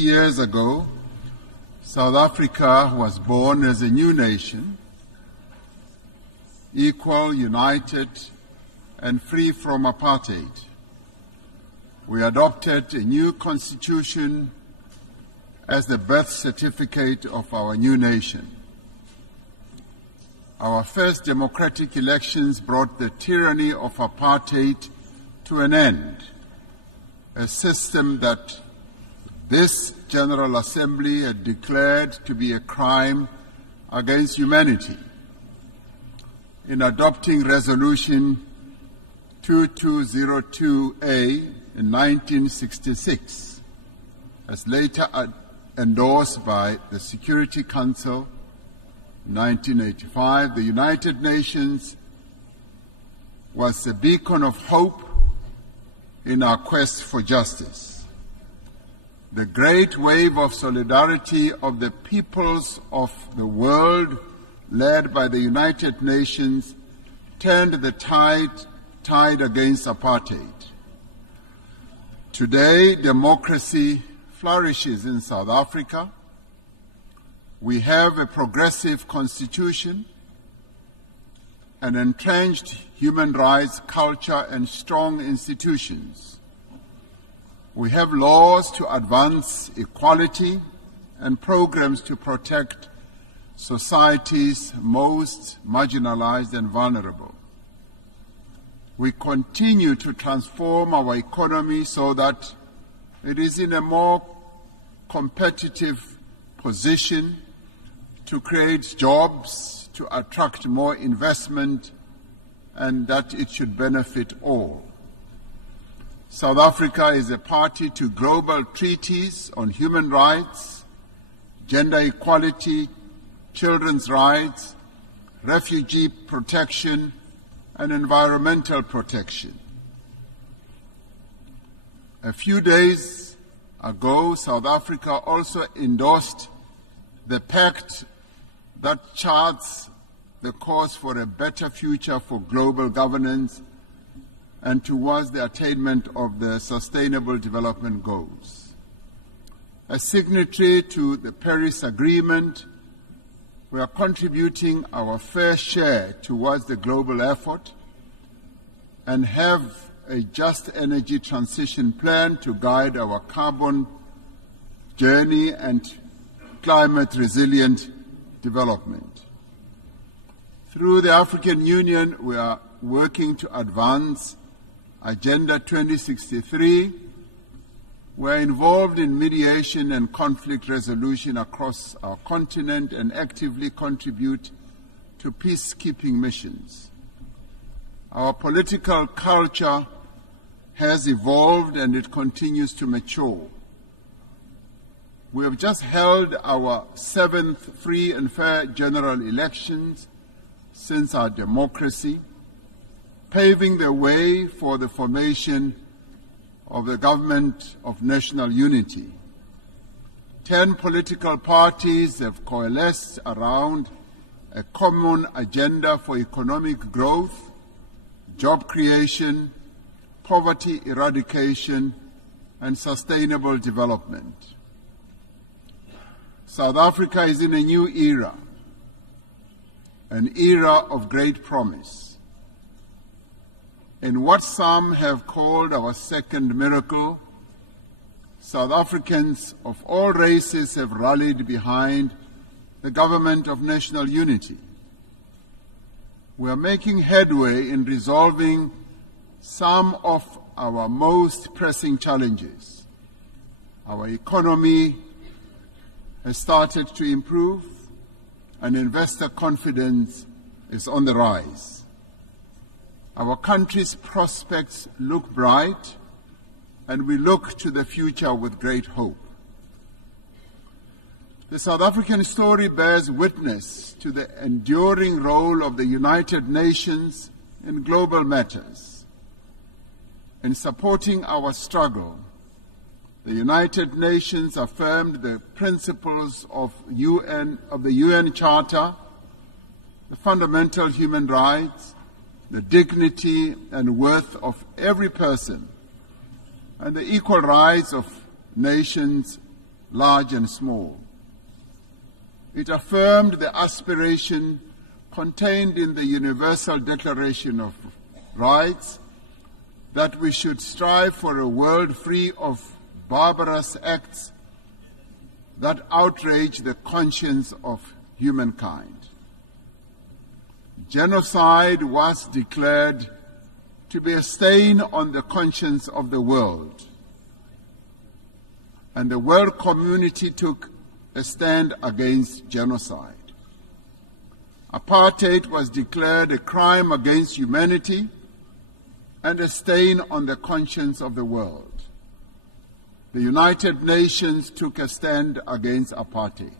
Years ago, South Africa was born as a new nation, equal, united, and free from apartheid. We adopted a new constitution as the birth certificate of our new nation. Our first democratic elections brought the tyranny of apartheid to an end, a system that this General Assembly had declared to be a crime against humanity. In adopting Resolution 2202A in 1966, as later endorsed by the Security Council in 1985, the United Nations was a beacon of hope in our quest for justice. The great wave of solidarity of the peoples of the world, led by the United Nations, turned the tide against apartheid. Today, democracy flourishes in South Africa. We have a progressive constitution, an entrenched human rights culture, and strong institutions. We have laws to advance equality and programs to protect society's most marginalized and vulnerable. We continue to transform our economy so that it is in a more competitive position to create jobs, to attract more investment, and that it should benefit all. South Africa is a party to global treaties on human rights, gender equality, children's rights, refugee protection, and environmental protection. A few days ago, South Africa also endorsed the pact that charts the course for a better future for global governance and towards the attainment of the Sustainable Development Goals. As signatory to the Paris Agreement, we are contributing our fair share towards the global effort and have a just energy transition plan to guide our carbon journey and climate-resilient development. Through the African Union, we are working to advance Agenda 2063. We're involved in mediation and conflict resolution across our continent and actively contribute to peacekeeping missions. Our political culture has evolved and it continues to mature. We have just held our 7th free and fair general elections since our democracy, paving the way for the formation of the government of national unity. 10 political parties have coalesced around a common agenda for economic growth, job creation, poverty eradication, and sustainable development. South Africa is in a new era, an era of great promise. In what some have called our second miracle, South Africans of all races have rallied behind the government of national unity. We are making headway in resolving some of our most pressing challenges. Our economy has started to improve, and investor confidence is on the rise. Our country's prospects look bright, and we look to the future with great hope. The South African story bears witness to the enduring role of the United Nations in global matters. In supporting our struggle, the United Nations affirmed the principles of the UN Charter, the fundamental human rights, the dignity and worth of every person, and the equal rights of nations large and small. It affirmed the aspiration contained in the Universal Declaration of Rights that we should strive for a world free of barbarous acts that outrage the conscience of humankind. Genocide was declared to be a stain on the conscience of the world, and the world community took a stand against genocide. Apartheid was declared a crime against humanity and a stain on the conscience of the world. The United Nations took a stand against apartheid.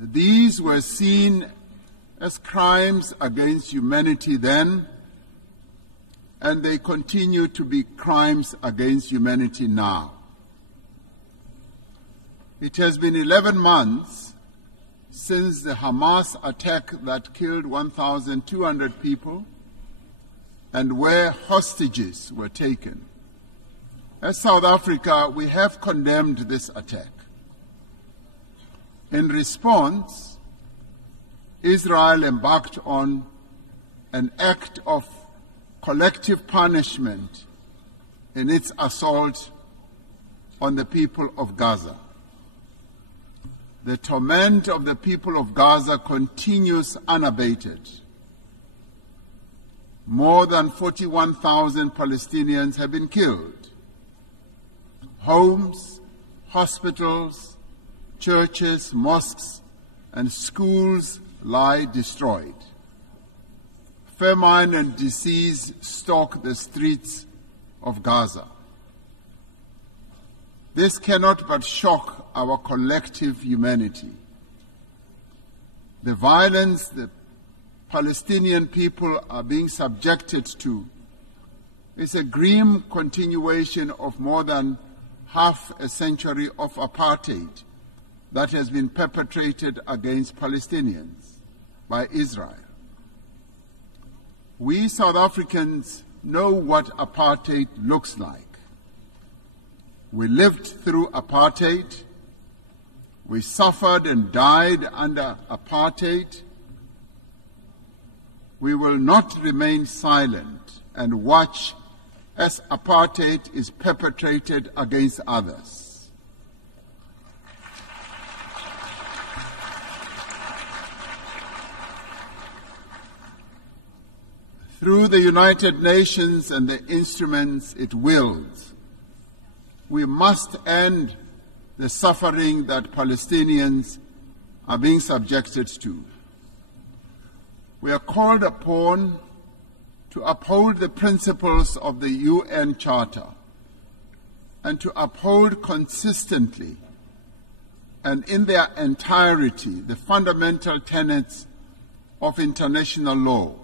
These were seen as crimes against humanity then, and they continue to be crimes against humanity now. It has been 11 months since the Hamas attack that killed 1,200 people and where hostages were taken. As South Africa, we have condemned this attack. In response, Israel embarked on an act of collective punishment in its assault on the people of Gaza. The torment of the people of Gaza continues unabated. More than 41,000 Palestinians have been killed. Homes, hospitals, churches, mosques, and schools lie destroyed. Famine and disease stalk the streets of Gaza. This cannot but shock our collective humanity. The violence the Palestinian people are being subjected to is a grim continuation of more than half a century of apartheid that has been perpetrated against Palestinians by Israel. We South Africans know what apartheid looks like. We lived through apartheid. We suffered and died under apartheid. We will not remain silent and watch as apartheid is perpetrated against others. Through the United Nations and the instruments it wields, we must end the suffering that Palestinians are being subjected to. We are called upon to uphold the principles of the UN Charter and to uphold consistently and in their entirety the fundamental tenets of international law.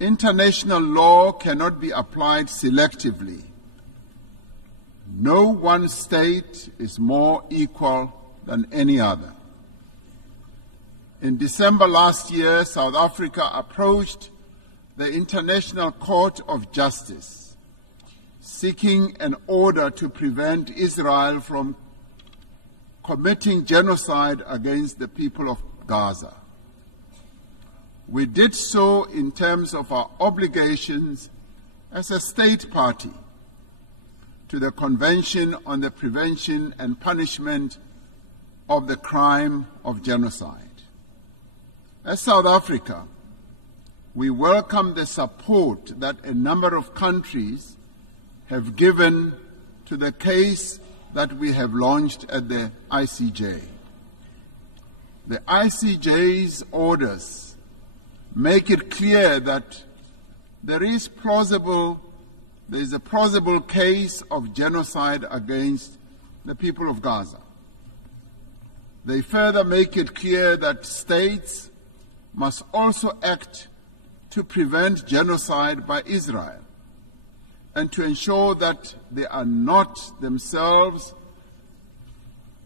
International law cannot be applied selectively. No one state is more equal than any other. In December last year, South Africa approached the International Court of Justice, seeking an order to prevent Israel from committing genocide against the people of Gaza. We did so in terms of our obligations as a state party to the Convention on the Prevention and Punishment of the Crime of Genocide. As South Africa, we welcome the support that a number of countries have given to the case that we have launched at the ICJ. The ICJ's orders make it clear that there is a plausible case of genocide against the people of Gaza. They further make it clear that states must also act to prevent genocide by Israel and to ensure that they are not themselves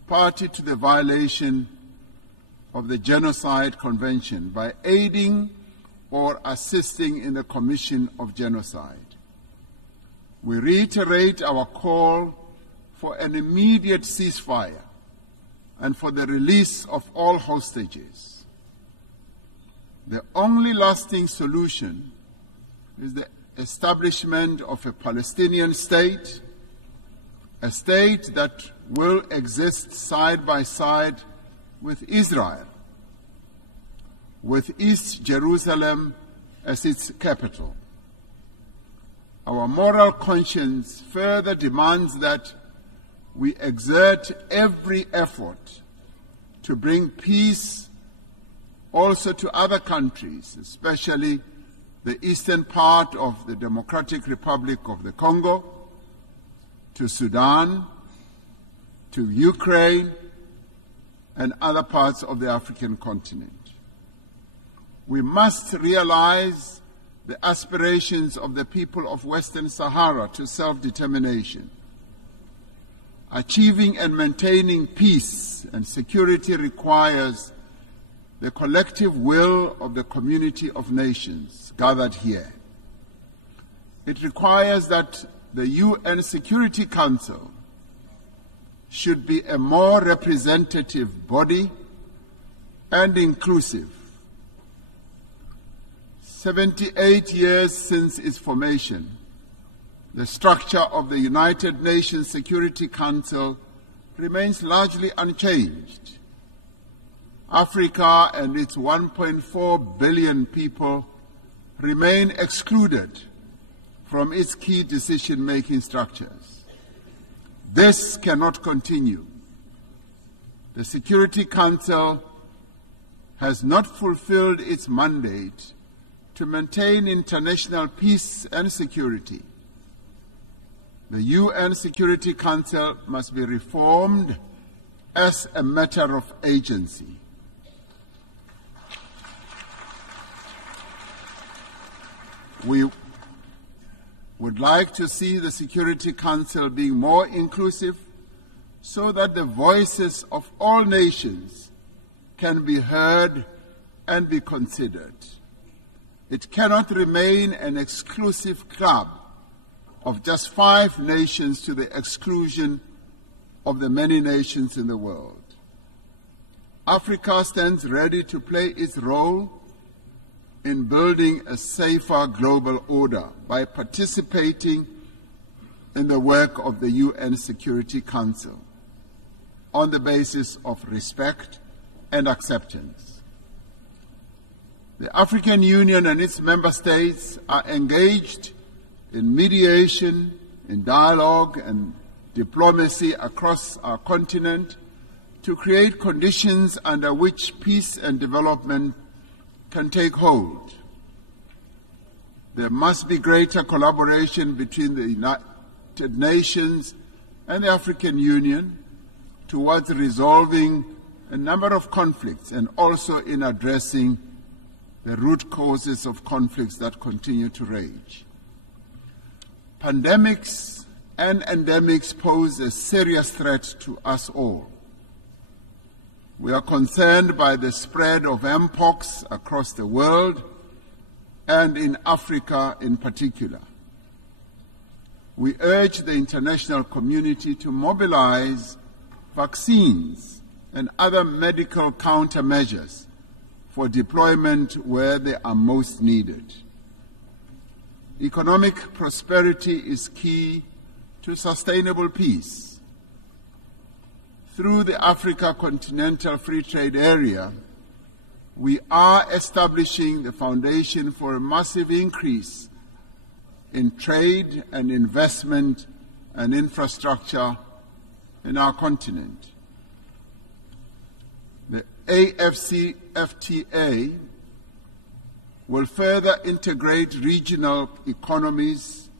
party to the violation of the Genocide Convention by aiding or assisting in the commission of genocide. We reiterate our call for an immediate ceasefire and for the release of all hostages. The only lasting solution is the establishment of a Palestinian state, a state that will exist side by side with Israel, with East Jerusalem as its capital. Our moral conscience further demands that we exert every effort to bring peace also to other countries, especially the eastern part of the Democratic Republic of the Congo, to Sudan, to Ukraine, and other parts of the African continent. We must realize the aspirations of the people of Western Sahara to self-determination. Achieving and maintaining peace and security requires the collective will of the community of nations gathered here. It requires that the UN Security Council should be a more representative body and inclusive. 78 years since its formation, the structure of the United Nations Security Council remains largely unchanged. Africa and its 1.4 billion people remain excluded from its key decision-making structures. This cannot continue. The Security Council has not fulfilled its mandate to maintain international peace and security. The UN Security Council must be reformed as a matter of agency. We would like to see the Security Council being more inclusive so that the voices of all nations can be heard and be considered. It cannot remain an exclusive club of just 5 nations to the exclusion of the many nations in the world. Africa stands ready to play its role in building a safer global order by participating in the work of the UN Security Council on the basis of respect and acceptance. The African Union and its member states are engaged in mediation, in dialogue and diplomacy across our continent to create conditions under which peace and development can take hold. There must be greater collaboration between the United Nations and the African Union towards resolving a number of conflicts and also in addressing the root causes of conflicts that continue to rage. Pandemics and endemics pose a serious threat to us all. We are concerned by the spread of mpox across the world and in Africa in particular. We urge the international community to mobilize vaccines and other medical countermeasures for deployment where they are most needed. Economic prosperity is key to sustainable peace. Through the Africa Continental Free Trade Area, we are establishing the foundation for a massive increase in trade and investment and infrastructure in our continent. The AFCFTA will further integrate regional economies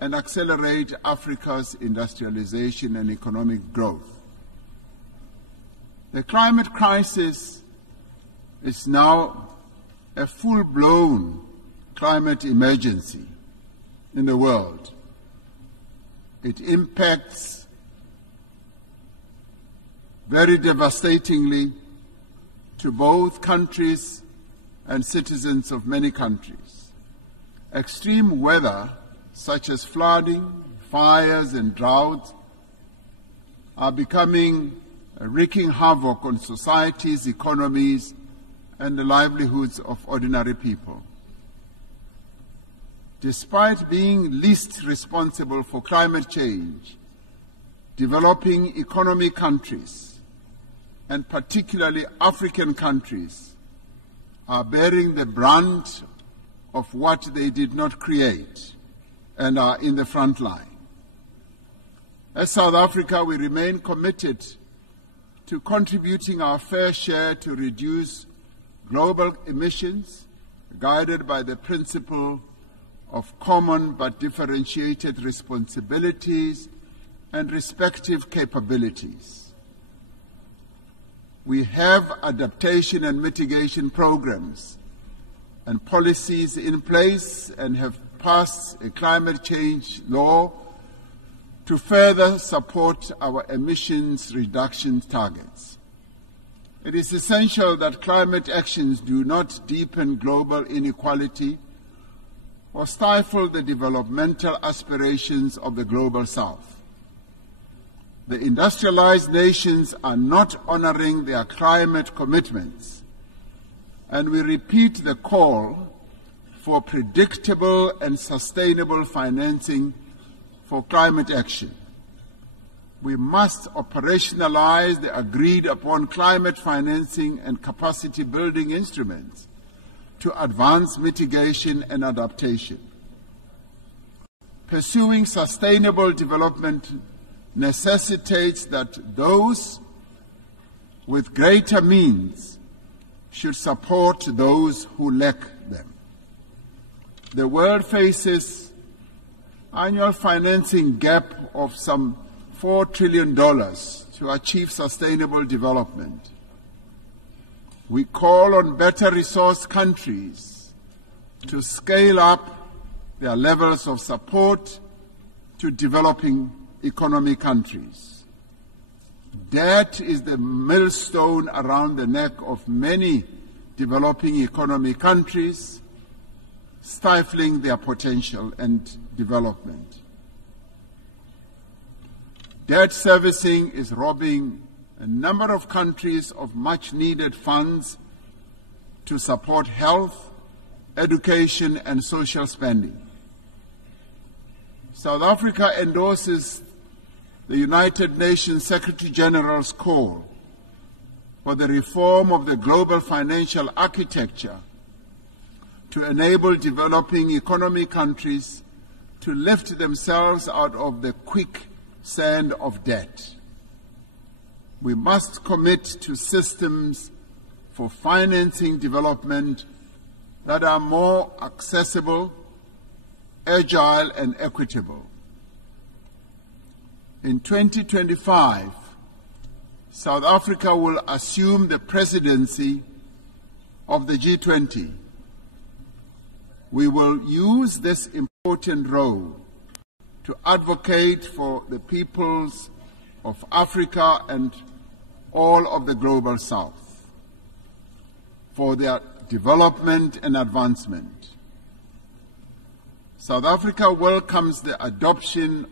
and accelerate Africa's industrialization and economic growth. The climate crisis is now a full-blown climate emergency in the world. It impacts very devastatingly to both countries and citizens of many countries. Extreme weather, such as flooding, fires, and droughts, are becoming wreaking havoc on societies, economies, and the livelihoods of ordinary people. Despite being least responsible for climate change, developing economy countries, and particularly African countries, are bearing the brunt of what they did not create and are in the front line. As South Africa, we remain committed to contributing our fair share to reduce global emissions, guided by the principle of common but differentiated responsibilities and respective capabilities. We have adaptation and mitigation programs and policies in place and have passed a climate change law to further support our emissions reduction targets. It is essential that climate actions do not deepen global inequality or stifle the developmental aspirations of the Global South. The industrialized nations are not honoring their climate commitments, and we repeat the call for predictable and sustainable financing for climate action. We must operationalize the agreed-upon climate financing and capacity-building instruments to advance mitigation and adaptation. Pursuing sustainable development necessitates that those with greater means should support those who lack them. The world faces annual financing gap of some $4 trillion to achieve sustainable development. We call on better resourced countries to scale up their levels of support to developing economy countries. Debt is the millstone around the neck of many developing economy countries, stifling their potential and development. Debt servicing is robbing a number of countries of much-needed funds to support health, education, and social spending. South Africa endorses the United Nations Secretary General's call for the reform of the global financial architecture to enable developing economy countries to lift themselves out of the quicksand of debt. We must commit to systems for financing development that are more accessible, agile, and equitable. In 2025, South Africa will assume the presidency of the G20. We will use this important role to advocate for the peoples of Africa and all of the Global South, for their development and advancement. South Africa welcomes the adoption